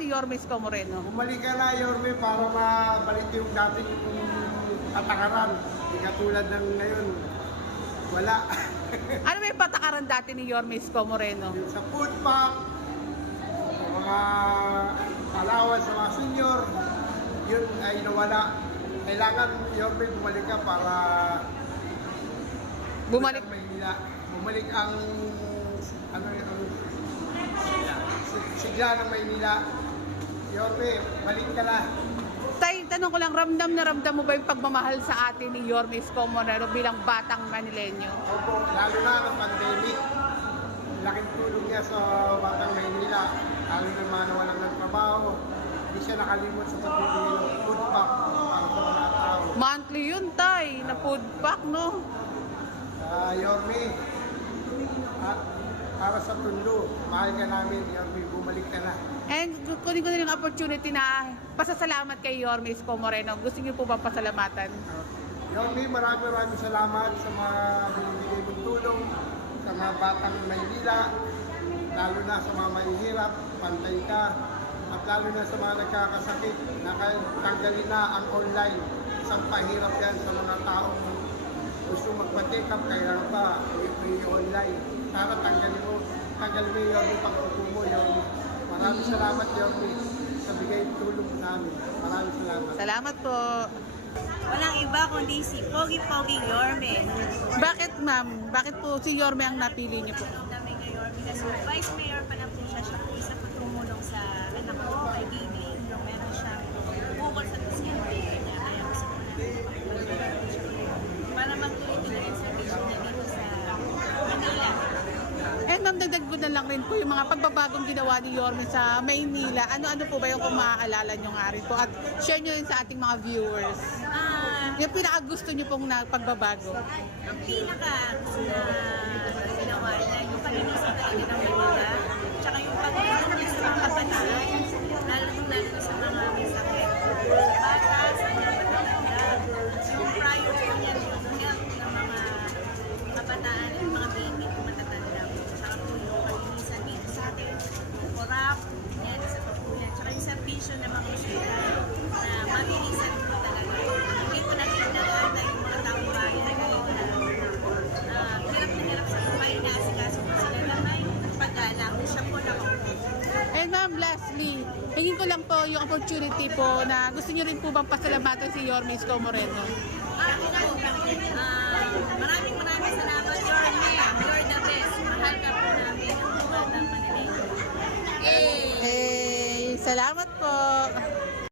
si Yorme Isko Moreno? Bumalik ka na, Yorme, para mabalik yung dating patakaran. Hindi katulad ng ngayon. Wala. Ano ba yung patakaran dati ni Yorme Isko Moreno? Yung sa food pack, mga allowance sa mga senior, yun ay nawala. Kailangan, Yorme, bumalik ka para Bumalik. ang Maynila. Bumalik ang ano yung sigla ng Maynila. Yorme, balik ka na. Tay, tanong ko lang, ramdam na ramdam mo ba yung pagmamahal sa atin ni Yorme Isko Moreno bilang batang Manileño? Opo, lalo na ng pandemic. Laking tulong niya sa Batang Maynila. Lalo na mga nawalan ng trabaho. Hindi siya nakalimot sa pagbibigay ng food pack para sa mga tao. Monthly yun, Tay, na food pack, no? Yorme, para sa Tondo, mahal ka namin, Yorme, bumalik ka na. And kunin ko na yung opportunity na pasasalamat kay Yorme Isko Moreno. Gusto niyo po ba pasalamatan? Yorme, maraming salamat sa mga binibigay mong tulong sa mga batang Maynila, lalo na sa mga mahihirap, pantay ka, at lalo na sa mga nagkakasakit, tanggalin na ang online. Isang pahirap yan sa mga taong gusto magpa-take up, kaya pa, i-online. Sana tanggalin mo yung Yorme pag-upo mo, Yorme. Maraming salamat, Yorme, sa bigay tulong namin. Maraming salamat. Salamat po. Walang iba kundi si Pogi-Pogi Yorme. Bakit, ma'am? Bakit po si Yorme ang napili niyo po? Namin kay Yorme kasi vice mayor pa lang po siya. Siya po isa po tumulong sa anak ko kay Gini. Yung meron siyang bukol sa presidente. Kaya gusto ko na para magtuloy-tuloy ang servisyo niya dito sa Manila. And ma'am, dagdag ko na lang rin po yung mga pagbabagong ginawa ni Yorme sa Maynila. Ano-ano po ba yung kung maaalala nyo nga rin po? At share nyo rin sa ating mga viewers. Yung pinaka-gusto nyo pong na pagbabago. Ang pinaka gusto na ginawa na yung kalinisan talaga ng Manila. Tsaka yung pag-tulong sa mga kabataan, lalo sa mga may sakit. Bata, sa mga matatanda. Yung prior po niya yung health ng mga kabataan at mga baby kung matatanda. Tsaka po yung kalinisan dito sa atin. Korap, yan, isa pa po yan. Tsaka yung servisyo ng mga ospital na mabilisan po talaga. Hindi po natin nalata yung mga taong bayan na hirap na hirap sa buhay na asikaso po sila na may pag-alang. Siya po na And ma'am, lastly, hingin ko lang po yung opportunity po na gusto nyo rin po bang pasalamatan si Yorme Isko Moreno? Maraming salamat, Yorme. You're the best. Mahal ka po namin. Ang batang Manila. Salamat po.